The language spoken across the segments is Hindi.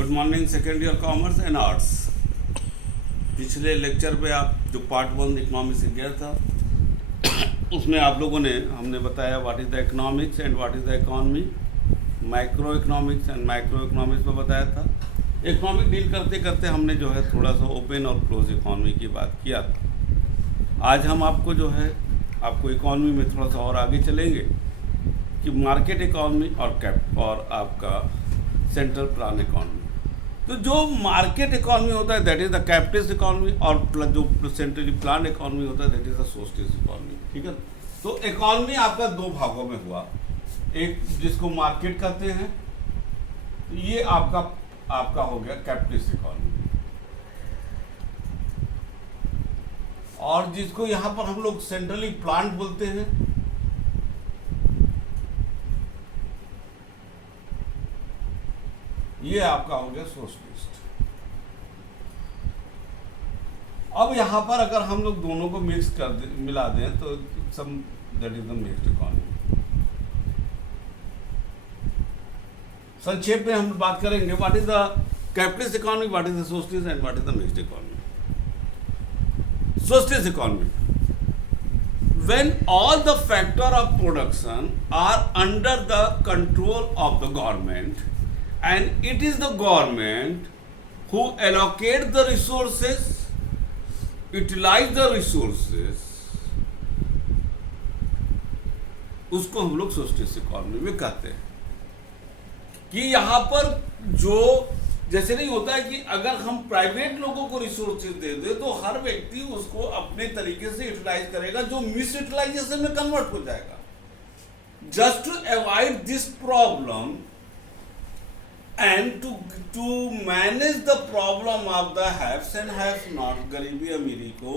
Good morning second year commerce and arts. पिछले लेक्चर पे आप जो पार्ट 1 इकोनॉमिक्स से गया था उसमें आप लोगों ने हमने बताया what is the economics and what is the economy, micro economics and micro economics पे बताया था। इकोनॉमिक डील करते करते हमने जो है थोड़ा सा ओपन और क्लोज इकोनॉमी की बात किया था। आज हम आपको जो है आपको इकोनॉमी में थोड़ा सा और आगे चलेंगे कि मार्केट इकोनॉमी और आपका सेंट्रल प्लान इकोनॉमी। तो जो मार्केट इकोनॉमी होता है that is the capitalist economy, और जो सेंट्रली प्लान इकोनॉमी होता है that is the socialist economy. ठीक है, तो इकोनॉमी आपका दो भागों में हुआ, एक जिसको मार्केट कहते हैं, तो ये आपका हो गया कैपिटलिस्ट इकोनॉमी, और जिसको यहाँ पर हम लोग सेंट्रली प्लान बोलते हैं ये आपका हो गया सोशलिस्ट। अब यहां पर अगर हम लोग दोनों को मिला दें तो some that is the mixed economy. संक्षेप में हम बात करेंगे what is the capitalist economy, what is the socialist and what is the mixed economy. Socialist economy, when all the factor of production are under the control of the government and it is the government who allocate the resources, utilize the resources, उसको हम लोग सोशलिस्ट इकोनॉमी में कहते हैं। कि यहां पर जो जैसे नहीं होता है कि अगर हम प्राइवेट लोगों को रिसोर्सेज दे दे तो हर व्यक्ति उसको अपने तरीके से यूटिलाइज करेगा, जो मिस यूटिलाइजेशन में कन्वर्ट हो जाएगा। Just to avoid this problem and to manage the problem of the haves and haves not, गरीबी अमीरी को,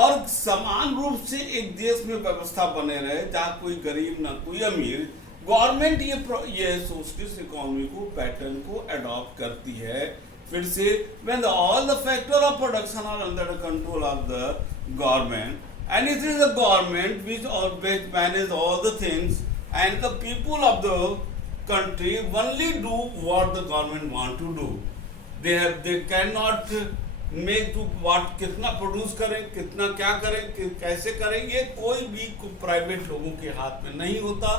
और समान रूप से एक देश में व्यवस्था बने रहे जहां कोई गरीब ना कोई अमीर, गवर्नमेंट ये सोशलिस्ट इकोनॉमी को पैटर्न को अडॉप्ट करती है। फिर से when all the factor of production are under the control of the government and it is the government which always manage all the things and the people of the country only do what the government want to do. They cannot make to what कितना प्रोड्यूस करें, कितना क्या करें, कैसे करें, ये कोई भी प्राइवेट लोगों के हाथ में नहीं होता।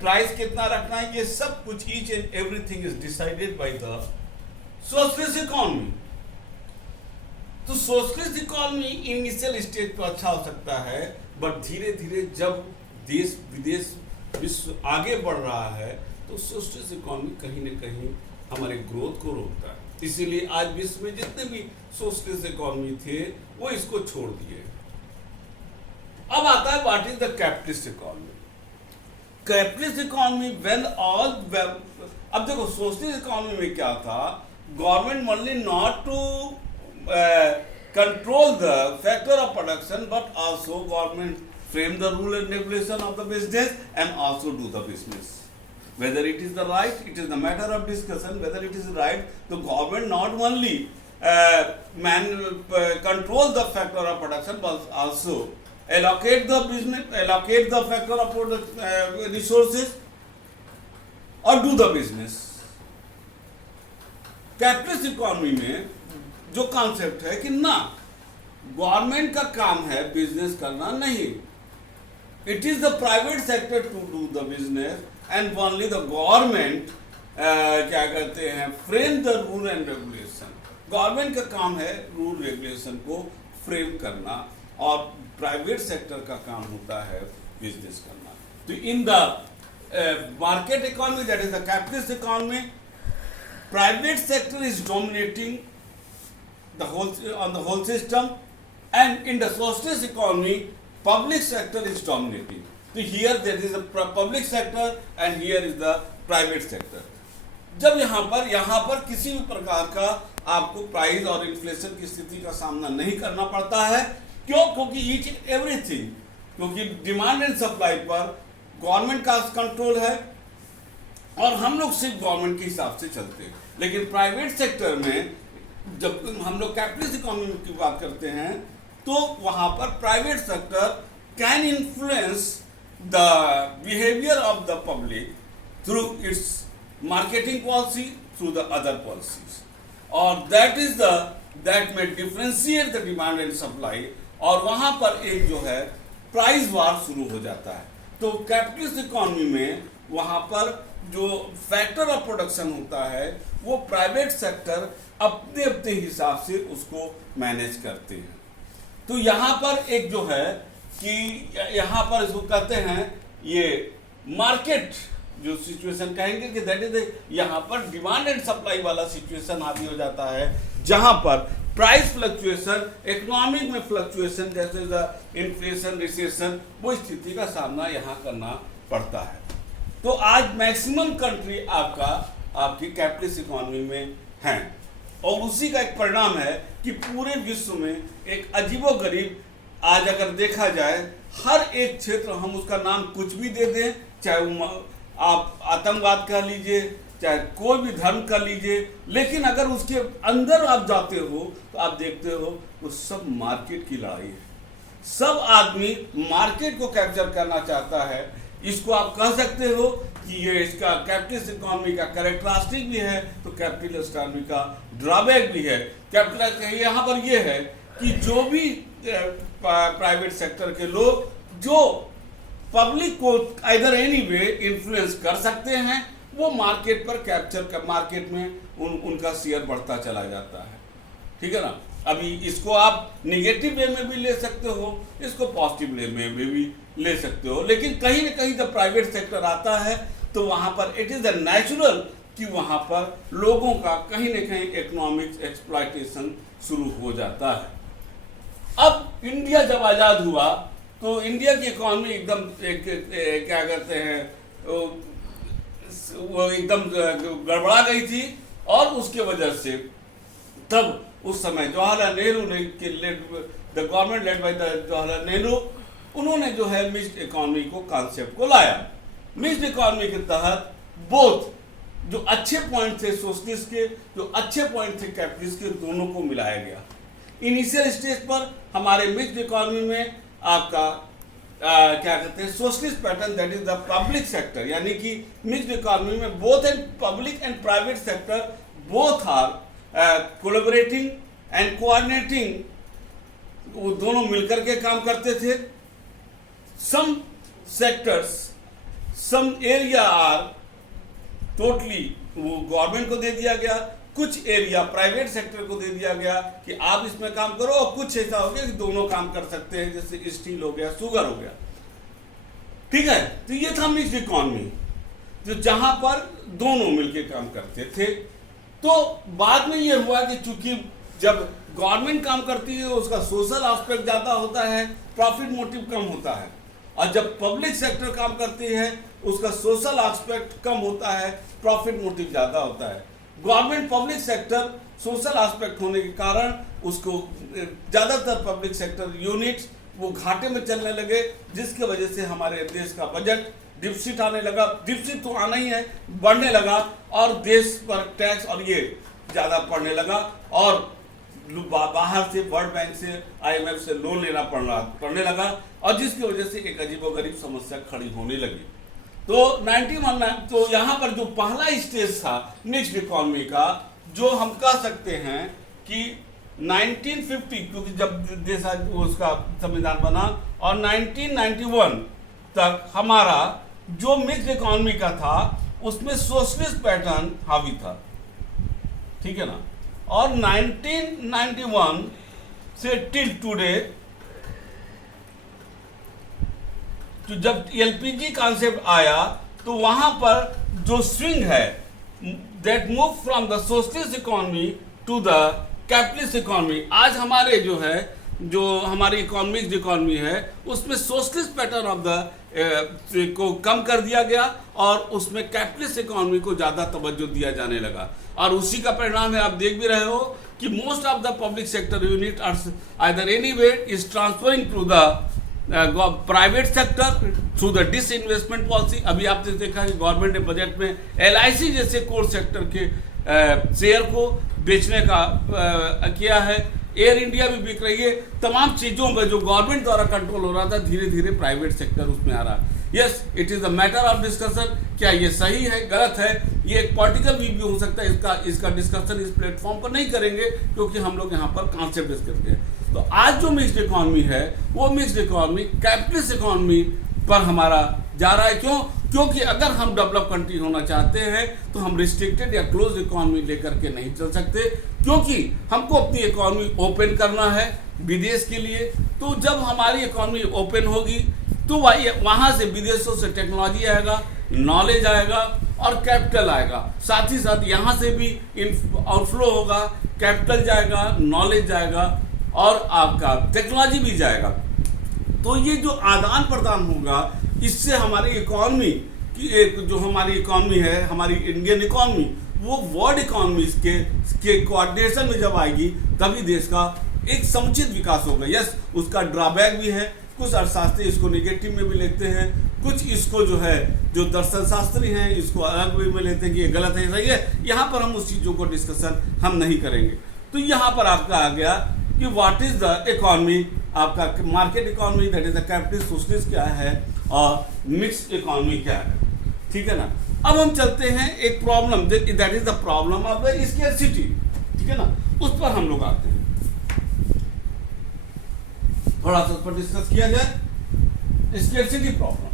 प्राइस कितना रखना है ये सब कुछ each and everything is decided by the socialist economy. तो सोशलिस्ट इकोनॉमी इनिशियल स्टेज तो अच्छा हो सकता है, बट धीरे धीरे जब देश विदेश विश्व आगे बढ़ रहा है तो सोशलिस्ट इकोनॉमी कहीं ना कहीं हमारे ग्रोथ को रोकता है। इसीलिए आज विश्व में जितने भी सोशलिस्ट इकोनॉमी थे वो इसको छोड़ दिए। अब आता है what is the capitalist economy. Capitalist economy when all, अब देखो सोशलिस्ट इकोनॉमी में क्या था, government only not to control the factor of production but also government frame the rule and regulation of the business and also do the business. Whether it is the right, it is the matter of discussion. Whether it is right, the government not only control the factor of production, but also allocate the business, allocate the factor of resources, or do the business. Capitalist economy में जो कॉन्सेप्ट है कि ना गवर्नमेंट का काम है बिजनेस करना, नहीं, it is the private sector to do the business and only the government क्या कहते हैं frame the rule and regulation. Government का काम है रूल रेगुलेशन को फ्रेम करना और प्राइवेट सेक्टर का काम होता है बिजनेस करना। तो in the market economy that is the capitalist economy, private sector is dominating the whole system and in the socialist economy public sector is dominating. So here there is a public sector and here is the private sector. जब यहाँ पर किसी भी प्रकार का आपको प्राइस और इन्फ्लेशन की स्थिति का सामना नहीं करना पड़ता है। क्यों? क्योंकि ईच एवरीथिंग, क्योंकि डिमांड एंड सप्लाई पर गवर्नमेंट का कंट्रोल है और हम लोग सिर्फ गवर्नमेंट के हिसाब से चलते हैं। लेकिन प्राइवेट सेक्टर में जब हम लोग कैपिटलिस्ट इकोनॉमी की बात करते हैं तो वहां पर private sector can influence the behaviour of the public through it's marketing policy, through the other policies, और that may differentiate the demand and supply, और वहां पर एक जो है प्राइस वार शुरू हो जाता है। तो कैपिटलिस्ट इकोनॉमी में वहां पर जो फैक्टर ऑफ प्रोडक्शन होता है वो प्राइवेट सेक्टर अपने अपने हिसाब से उसको मैनेज करते हैं। तो यहाँ पर एक जो है कि यहाँ पर इसको कहते हैं ये मार्केट जो सिचुएशन कहेंगे कि दैट इज यहाँ पर डिमांड एंड सप्लाई वाला सिचुएशन हावी हो जाता है, जहाँ पर प्राइस फ्लक्चुएशन, इकोनॉमिक में फ्लक्चुएशन जैसे इन्फ्लेशन, रिसेशन, वो स्थिति का सामना यहाँ करना पड़ता है। तो आज मैक्सिमम कंट्री आपकी कैपिटलिस्ट इकोनॉमी में हैं, और उसी का एक परिणाम है कि पूरे विश्व में एक अजीबोगरीब, आज अगर देखा जाए हर एक क्षेत्र हम उसका नाम कुछ भी दे दें, चाहे आप आतंकवाद कह लीजिए, चाहे कोई भी धर्म कर लीजिए, लेकिन अगर उसके अंदर आप जाते हो तो आप देखते हो वो सब मार्केट की लड़ाई है। सब आदमी मार्केट को कैप्चर करना चाहता है। इसको आप कह सकते हो कि ये इसका कैपिटलिस्ट इकोनॉमी का कैरेक्टरिस्टिक भी है, तो कैपिटलिस्ट इकोनॉमी का ड्रॉबैक भी है। कैपिटल यहाँ पर ये है कि जो भी प्राइवेट सेक्टर के लोग जो पब्लिक को आइदर एनी वे इन्फ्लुएंस कर सकते हैं, वो मार्केट पर कैप्चर कर, मार्केट में उनका शेयर बढ़ता चला जाता है। ठीक है ना। अभी इसको आप निगेटिव वे में भी ले सकते हो, इसको पॉजिटिव वे में भी ले सकते हो, लेकिन कहीं ना कहीं जब प्राइवेट सेक्टर आता है तो वहां पर इट इज द नेचुरल कि वहां पर लोगों का कहीं ना कहीं इकोनॉमिक एक्सप्लॉयटेशन शुरू हो जाता है। अब इंडिया जब आजाद हुआ तो इंडिया की इकोनॉमी एकदम क्या कहते हैं वो एकदम गड़बड़ा गई थी, और उसके वजह से तब उस समय जवाहरलाल नेहरू ने the government led by Jawaharlal Nehru, उन्होंने जो है मिक्स्ड इकोनॉमी को कॉन्सेप्ट को लाया। मिक्स्ड इकोनॉमी के तहत बोथ जो अच्छे पॉइंट थे सोशलिस्ट के, जो अच्छे पॉइंट थे कैपिटलिस्ट के, दोनों को मिलाया गया। इनिशियल स्टेज पर हमारे मिक्स्ड इकोनॉमी में आपका क्या कहते हैं socialist pattern, that is the public sector, यानी कि मिक्स्ड इकोनॉमी में both and public and private sector both are collaborating and coordinating, वो दोनों मिलकर के काम करते थे। Some sectors, some area are totally वो गवर्नमेंट को दे दिया गया, कुछ एरिया प्राइवेट सेक्टर को दे दिया गया कि आप इसमें काम करो, और कुछ ऐसा हो गया कि दोनों काम कर सकते हैं, जैसे स्टील हो गया, शुगर हो गया। ठीक है। तो ये था मिक्स्ड इकोनॉमी, जो जहां पर दोनों मिलकर काम करते थे। तो बाद में ये हुआ कि चूंकि जब गवर्नमेंट काम करती है उसका सोशल एस्पेक्ट ज्यादा होता है, प्रॉफिट मोटिव कम होता है, और जब पब्लिक सेक्टर काम करती है उसका सोशल एस्पेक्ट कम होता है, प्रॉफिट मोटिव ज्यादा होता है। Government public sector social aspect होने के कारण उसको ज़्यादातर पब्लिक सेक्टर यूनिट्स वो घाटे में चलने लगे, जिसके वजह से हमारे देश का बजट डिफिसिट आने लगा। डिफिसिट तो आना ही है, बढ़ने लगा, और देश पर टैक्स और ये ज़्यादा पड़ने लगा, और बाहर से वर्ल्ड बैंक से IMF से लोन लेना पड़ने लगा, और जिसकी वजह से एक अजीबोगरीब समस्या खड़ी होने लगी। तो 91 तो यहाँ पर जो पहला स्टेज था मिक्स्ड इकोनॉमी का, जो हम कह सकते हैं कि 1950, क्योंकि जब देश उसका संविधान बना, और 1991 तक हमारा जो मिक्स्ड इकोनॉमी का था उसमें सोशलिस्ट पैटर्न हावी था। ठीक है ना। और 1991 से टिल टुडे, तो जब LPG कॉन्सेप्ट आया तो वहां पर जो स्विंग है, that move from the socialist economy to the capitalist economy. आज हमारे जो है, जो हमारी इकोनॉमिक इकोनॉमी है, उसमें सोशलिस्ट पैटर्न ऑफ द को कम कर दिया गया, और उसमें कैपिटलिस्ट इकोनॉमी को ज़्यादा तवज्जो दिया जाने लगा। और उसी का परिणाम है, आप देख भी रहे हो कि most of the public sector unit are either anyway is transferring to the private sector through the disinvestment policy. अभी आपने देखा कि गवर्नमेंट ने बजट में LIC जैसे कोर सेक्टर के शेयर को बेचने का किया है। एयर इंडिया भी बिक रही है, तमाम चीजों में जो गवर्नमेंट द्वारा कंट्रोल हो रहा था, धीरे धीरे प्राइवेट सेक्टर उसमें आ रहा है। Yes, it is a matter of discussion. क्या ये सही है, गलत है, ये एक पॉलिटिकल व्यू हो सकता है। इसका डिस्कशन इस प्लेटफॉर्म पर नहीं करेंगे, क्योंकि हम लोग यहाँ पर कॉन्सेप्ट डिस्कस करें। तो आज जो मिक्स्ड इकोनॉमी है, वो मिक्स्ड इकोनॉमी कैपिटलिस्ट इकोनॉमी पर हमारा जा रहा है। क्यों? क्योंकि अगर हम डेवलप कंट्री होना चाहते हैं तो हम रिस्ट्रिक्टेड या क्लोज इकोनॉमी लेकर के नहीं चल सकते, क्योंकि हमको अपनी इकोनॉमी ओपन करना है विदेश के लिए। तो जब हमारी इकोनॉमी ओपन होगी तो वहाँ से विदेशों से टेक्नोलॉजी आएगा, नॉलेज आएगा और कैपिटल आएगा। साथ ही साथ यहाँ से भी आउटफ्लो होगा, कैपिटल जाएगा, नॉलेज जाएगा और आपका टेक्नोलॉजी भी जाएगा। तो ये जो आदान प्रदान होगा, इससे हमारी इकोनॉमी की एक जो हमारी इकोनॉमी है, हमारी इंडियन इकोनॉमी, वो वर्ल्ड इकोनॉमी के कोऑर्डिनेशन में जब आएगी, तभी देश का एक समुचित विकास होगा। यस, उसका ड्रॉबैक भी है, कुछ अर्थशास्त्री इसको नेगेटिव में भी लेते हैं, कुछ इसको जो है जो दर्शन शास्त्री हैं इसको अलग वे में लेते हैं कि ये गलत है, सही है। यहाँ पर हम उस चीज़ों को डिस्कशन हम नहीं करेंगे। तो यहाँ पर आपका आ गया कि व्हाट इज द इकोनॉमी, आपका market economy, that is the capitalist socialist क्या है, और मिक्स्ड इकोनॉमी क्या है। ठीक है ना। अब हम चलते हैं एक problem, that is the problem of the scarcity. ठीक है ना, उस पर हम लोग आते हैं, थोड़ा सा उस पर डिस्कस किया जाए। स्केर्सिटी प्रॉब्लम,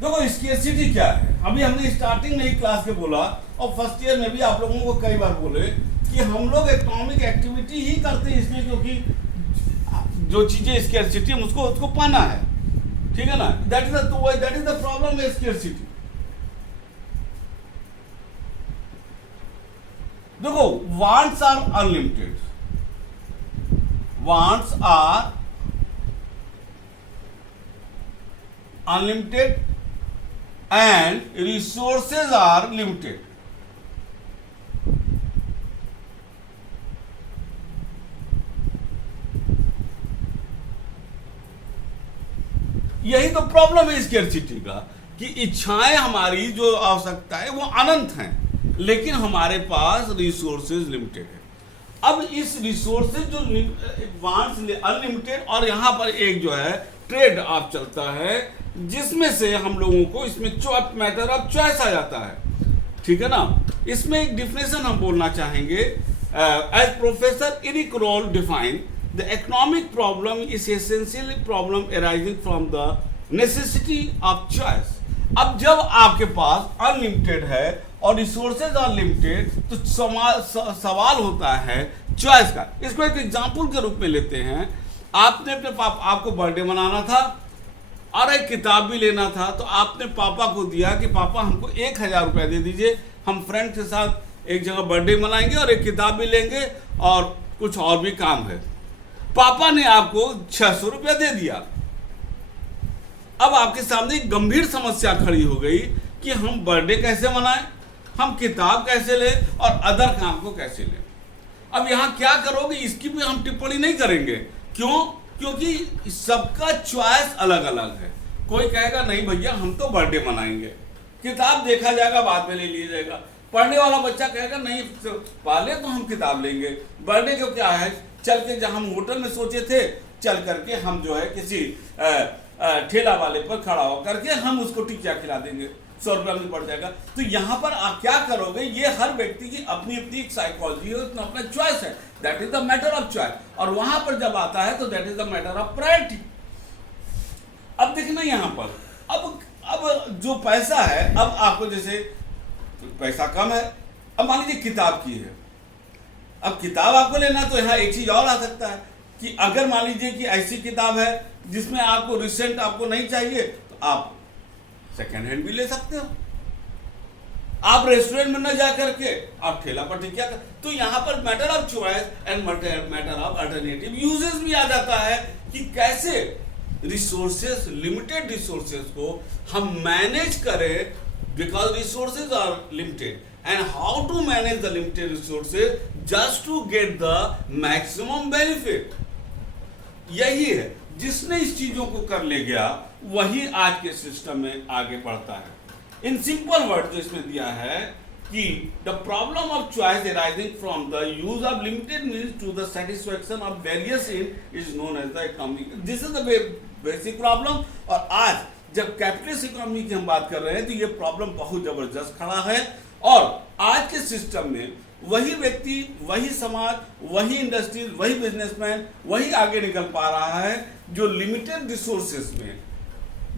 देखो स्केर्सिटी क्या है। अभी हमने स्टार्टिंग में ही क्लास के बोला, और फर्स्ट ईयर में भी आप लोगों को कई बार बोले कि हम लोग इकोनॉमिक एक्टिविटी ही करते हैं इसलिए क्योंकि जो चीजें स्केर्सिटी हम उसको पाना है। ठीक है ना, दैट इज द प्रॉब्लम है स्केर्सिटी। देखो, wants are unlimited, wants are unlimited and resources are limited. यही तो प्रॉब्लम है स्केर्सिटी का, कि इच्छाएं हमारी जो आवश्यकता है वो अनंत हैं, लेकिन हमारे पास रिसोर्सेज लिमिटेड है। अब इस रिसोर्सेज जो वांट्स अनलिमिटेड, और यहां पर एक जो है ट्रेड ऑफ चलता है, जिसमें से हम लोगों को इसमें मैटर ऑफ चॉइस आ जाता है। ठीक है ना। इसमें एक डिफिनेशन हम बोलना चाहेंगे, as professor Eric Roll define the economic problem is essentially problem arising from the necessity of choice. अब जब आपके पास अनलिमिटेड है और रिसोर्सेज आर लिमिटेड, तो सवाल होता है चॉइस का। इसको एक एग्जाम्पल के रूप में लेते हैं। आपने अपने आपको बर्थडे मनाना था और एक किताब भी लेना था, तो आपने पापा को दिया कि पापा हमको 1000 रुपये दे दीजिए, हम फ्रेंड के साथ एक जगह बर्थडे मनाएंगे और एक किताब भी लेंगे और कुछ और भी काम है। पापा ने आपको 600 रुपया दे दिया। अब आपके सामने एक गंभीर समस्या खड़ी हो गई कि हम बर्थडे कैसे मनाएं, हम किताब कैसे लें और अदर काम को कैसे लें। अब यहाँ क्या करोगे, इसकी भी हम टिप्पणी नहीं करेंगे। क्यों? क्योंकि सबका चॉइस अलग अलग है। कोई कहेगा नहीं भैया हम तो बर्थडे मनाएंगे, किताब देखा जाएगा बाद में ले लिया जाएगा। पढ़ने वाला बच्चा कहेगा नहीं पहले तो हम किताब लेंगे, बर्थडे को क्या है, चल के जहाँ हम होटल में सोचे थे चल करके हम जो है किसी ठेला वाले पर खड़ा होकर के हम उसको टिकिया खिला देंगे, 100 रुपया में पड़ जाएगा। तो यहाँ पर आप क्या करोगे, ये हर व्यक्ति की अपनी अपनी एक साइकोलॉजी है, उसमें अपना चॉइस है, that is the matter of choice. और वहां पर जब आता है तो that is the matter of priority. अब देखना यहाँ पर, अब जो पैसा है, अब आपको जैसे पैसा कम है, अब मान लीजिए किताब की है, अब किताब आपको लेना तो यहाँ एक चीज और आ सकता है कि अगर मान लीजिए कि ऐसी किताब है जिसमें आपको रिसेंट आपको नहीं चाहिए, तो आप सेकेंड हैंड भी ले सकते हो। आप रेस्टोरेंट में न जा करके आप ठेला पर टिकिया कर, तो यहाँ पर matter of choice and matter of alternative uses भी आ जाता है कि कैसे रिसोर्सेस, लिमिटेड रिसोर्सेस को हम मैनेज करें, because resources are limited, and how to manage the limited resources just to get the maximum benefit. यही है, जिसने इस चीजों को कर ले गया वही आज के सिस्टम में आगे बढ़ता है। इन सिंपल वर्ड जो इसमें दिया है कि the problem of choice arising from the use of limited means to the satisfaction of various in is known as the economic, this is the basic problem. और आज जब कैपिटलिस्ट इकोनॉमी की हम बात कर रहे हैं तो ये प्रॉब्लम बहुत जबरदस्त खड़ा है। और आज के सिस्टम में वही व्यक्ति, वही समाज, वही इंडस्ट्रीज, वही बिजनेसमैन वही आगे निकल पा रहा है जो लिमिटेड रिसोर्सेज में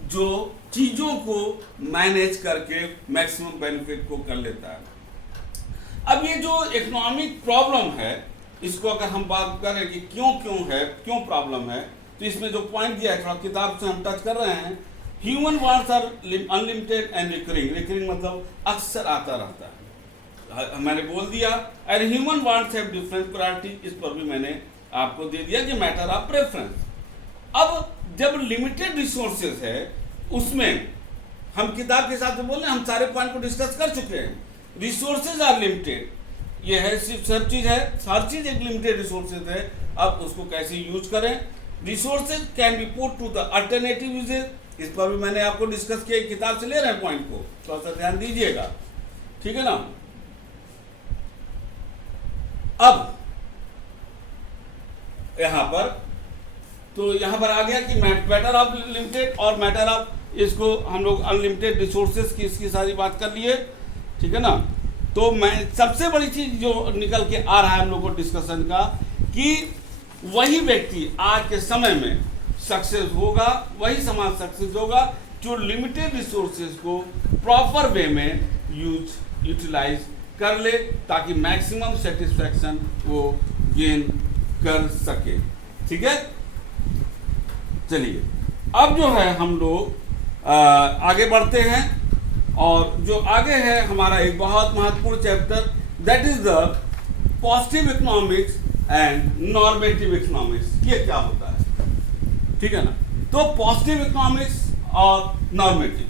जो चीजों को मैनेज करके मैक्सिमम बेनिफिट को कर लेता है। अब ये जो इकोनॉमिक प्रॉब्लम है, इसको अगर हम बात करें कि क्यों है, क्यों प्रॉब्लम है, तो इसमें जो पॉइंट दिया है थोड़ा किताब से हम टच कर रहे हैं। Human wants are unlimited and recurring मतलब अक्सर आता रहता है, मैंने बोल दिया। And human wants have different priority, इस पर भी मैंने आपको दे दिया कि मैटर ऑफ प्रेफरेंस। अब जब लिमिटेड रिसोर्सेज है उसमें हम किताब के हिसाब से बोल रहे हैं, हम सारे पॉइंट को डिस्कस कर चुके हैं। रिसोर्सेज आर लिमिटेड, ये है सिर्फ सब चीज है, हर चीज एक लिमिटेड रिसोर्सेज है। अब उसको कैसे यूज करें। Resources can be put to the alternative uses, इस पर भी मैंने आपको डिस्कस किया, किताब से ले रहे हैं पॉइंट को, थोड़ा सा ध्यान दीजिएगा, ठीक है ना। अब यहां पर तो यहां पर आ गया कि मैटर ऑफ लिमिटेड और मैटर ऑफ, इसको हम लोग अनलिमिटेड रिसोर्सेज की इसकी सारी बात कर लिए, ठीक है ना। तो मैं सबसे बड़ी चीज जो निकल के आ रहा है हम लोग को डिस्कशन का कि वही व्यक्ति आज के समय में सक्सेस होगा, वही समाज सक्सेस होगा जो लिमिटेड रिसोर्सेज को प्रॉपर वे में यूटिलाइज कर ले ताकि मैक्सिमम सेटिस्फैक्शन वो गेन कर सके, ठीक है। चलिए अब जो है हम लोग आगे बढ़ते हैं और जो आगे है हमारा एक बहुत महत्वपूर्ण chapter, that is the positive economics and normative economics. ये क्या होता है, ठीक है ना। तो पॉजिटिव इकोनॉमिक्स और नॉर्मेटिव,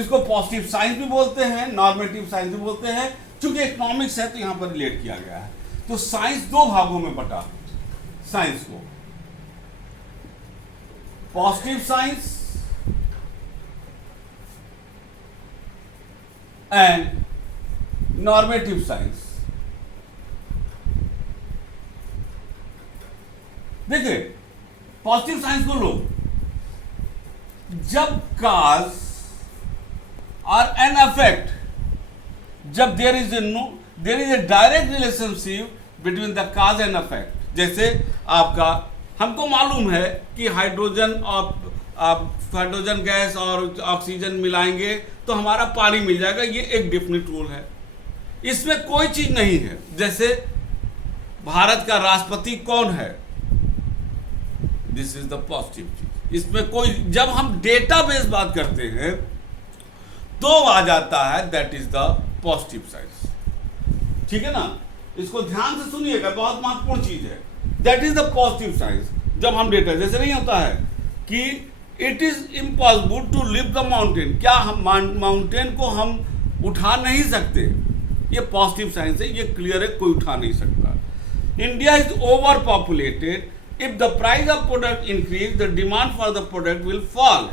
इसको पॉजिटिव साइंस भी बोलते हैं, नॉर्मेटिव साइंस भी बोलते हैं। चूंकि इकोनॉमिक्स है तो यहां पर रिलेट किया गया है। तो साइंस दो भागों में बटा, साइंस को positive science and normative science. देखिए पॉजिटिव साइंस को लो, जब काज और एन इफेक्ट, जब there is a direct relationship between the cause and effect. जैसे आपका हमको मालूम है कि हाइड्रोजन और हाइड्रोजन गैस और ऑक्सीजन मिलाएंगे तो हमारा पानी मिल जाएगा, ये एक डेफिनेट रूल है, इसमें कोई चीज नहीं है। जैसे भारत का राष्ट्रपति कौन है, दिस इज द पॉजिटिव चीज, इसमें कोई, जब हम डेटाबेस बात करते हैं तो आ जाता है that is the positive science, ठीक है ना। इसको ध्यान से सुनिएगा, बहुत महत्वपूर्ण चीज है, that is the positive science. जब हम डेटा, जैसे नहीं होता है कि it is impossible to lift the mountain, क्या हम माउंटेन को हम उठा नहीं सकते, ये पॉजिटिव साइंस है, ये क्लियर है, कोई उठा नहीं सकता। India is overpopulated, if the price of product increase the demand for the product will fall,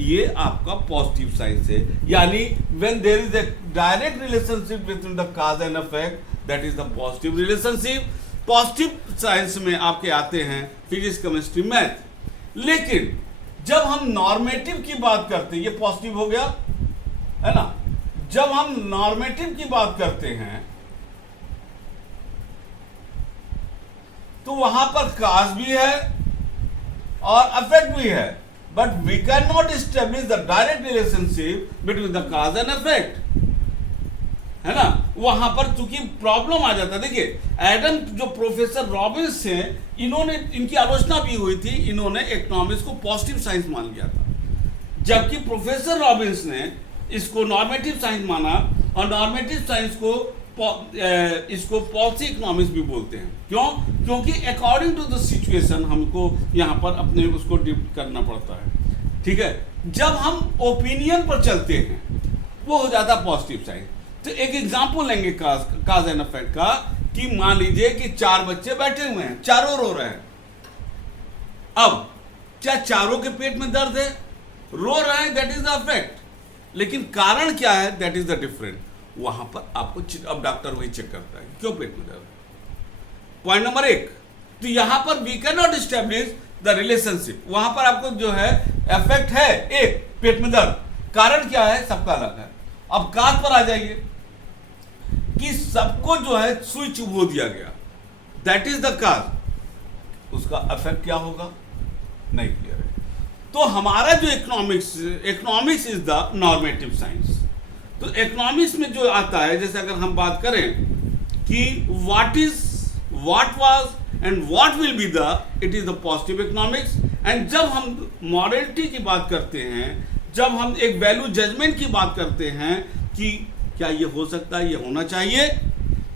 ये आपका पॉजिटिव साइंस है। यानी when there is a direct relationship between the cause and effect, that is the positive relationship. Positive science में आपके आते हैं फिजिक्स, केमिस्ट्री, मैथ। लेकिन जब हम नॉर्मेटिव की बात करते हैं, ये पॉजिटिव हो गया है ना, जब हम नॉर्मेटिव की बात करते हैं तो वहां पर काज भी है और इफेक्ट भी है, but we cannot establish the direct relationship between the cause and effect, है ना। वहां पर चूंकि प्रॉब्लम आ जाता है। देखिए एडम, जो प्रोफेसर रॉबिन्स हैं, इन्होंने, इनकी आलोचना भी हुई थी, इन्होंने इकोनॉमिक्स को पॉजिटिव साइंस मान लिया था, जबकि प्रोफेसर रॉबिन्स ने इसको नॉर्मेटिव साइंस माना, और नॉर्मेटिव साइंस को इसको पॉलिसी इकोनॉमिक्स भी बोलते हैं। क्यों? क्योंकि अकॉर्डिंग टू द सिचुएशन हमको यहाँ पर अपने उसको डिप्ट करना पड़ता है, ठीक है। जब हम ओपिनियन पर चलते हैं वो हो जाता पॉजिटिव साइंस। तो एक एग्जांपल लेंगे काज एंड इफेक्ट का, कि मान लीजिए कि 4 बच्चे बैठे हुए हैं, चारों रो रहे हैं। अब क्या चारों के पेट में दर्द है, रो रहे हैं, दैट इज द इफेक्ट, लेकिन कारण क्या है, दैट इज द डिफरेंट। वहां पर आपको अब डॉक्टर वही चेक करता है क्यों पेट में दर्द है। पॉइंट नंबर 1, तो यहां पर we cannot establish the relationship, वहां पर आपको जो है इफेक्ट है एक पेट में दर्द, कारण क्या है सबका अलग है। अब काज पर आ जाइए कि सबको जो है सुई चुभो दिया गया, दैट इज द काज, उसका इफेक्ट क्या होगा नहीं क्लियर है। तो हमारा जो economics is the normative science, तो इकोनॉमिक्स में जो आता है, जैसे अगर हम बात करें कि what was and what will be the, it is the positive economics. And जब हम मॉरलिटी की बात करते हैं, जब हम एक वैल्यू जजमेंट की बात करते हैं कि क्या ये हो सकता है, ये होना चाहिए,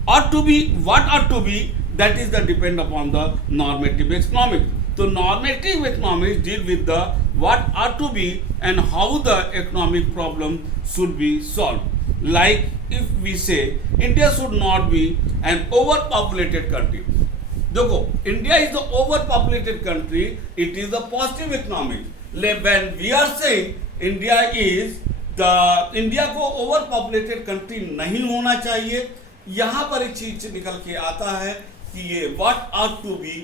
और to be, what are to be, that is the depend upon the normative economics. तो normative economics deal with the what are to be and how the economic problem should be solve. Like if we say India should not be an over populated country. देखो, India is the over populated country, it is the positive economics. When we are saying India को ओवर पॉपुलेटेड कंट्री नहीं होना चाहिए, यहां पर एक चीज निकल के आता है कि ये what are to be,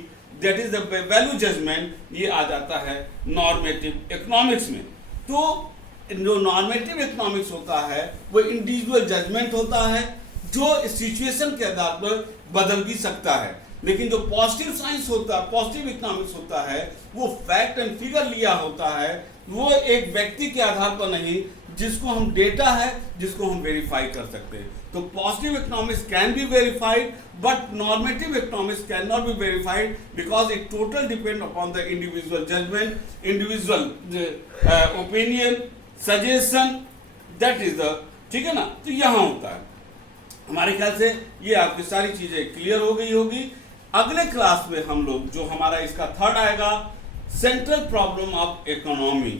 that is the value judgement, ये आ जाता है नॉर्मेटिव इकोनॉमिक्स में। तो जो नॉर्मेटिव इकोनॉमिक्स होता है वो इंडिविजुअल जजमेंट होता है, जो सिचुएशन के आधार पर बदल भी सकता है। लेकिन जो पॉजिटिव साइंस होता है, पॉजिटिव इकोनॉमिक्स होता है, वो फैक्ट एंड फिगर लिया होता है, वो एक व्यक्ति के आधार पर नहीं, जिसको हम डेटा है, जिसको हम वेरीफाई कर सकते हैं। तो positive economics can be verified, but normative economics cannot be verified because it total depend upon the individual judgement, individual opinion, suggestion, that is the, ठीक है ना। तो यहां होता है। हमारे ख्याल से ये आपकी सारी चीजें क्लियर हो गई होगी। अगले क्लास में हम लोग, जो हमारा इसका थर्ड आएगा, सेंट्रल प्रॉब्लम ऑफ इकोनॉमी,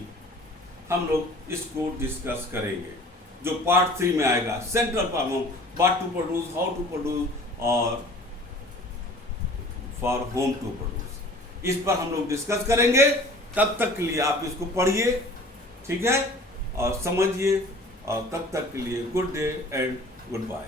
हम लोग इसको डिस्कस करेंगे, जो पार्ट 3 में आएगा। Central problem, what to produce, how to produce, और फॉर होम टू प्रोड्यूस, इस पर हम लोग डिस्कस करेंगे। तब तक के लिए आप इसको पढ़िए, ठीक है, और समझिए, और तब तक के लिए good day and good bye.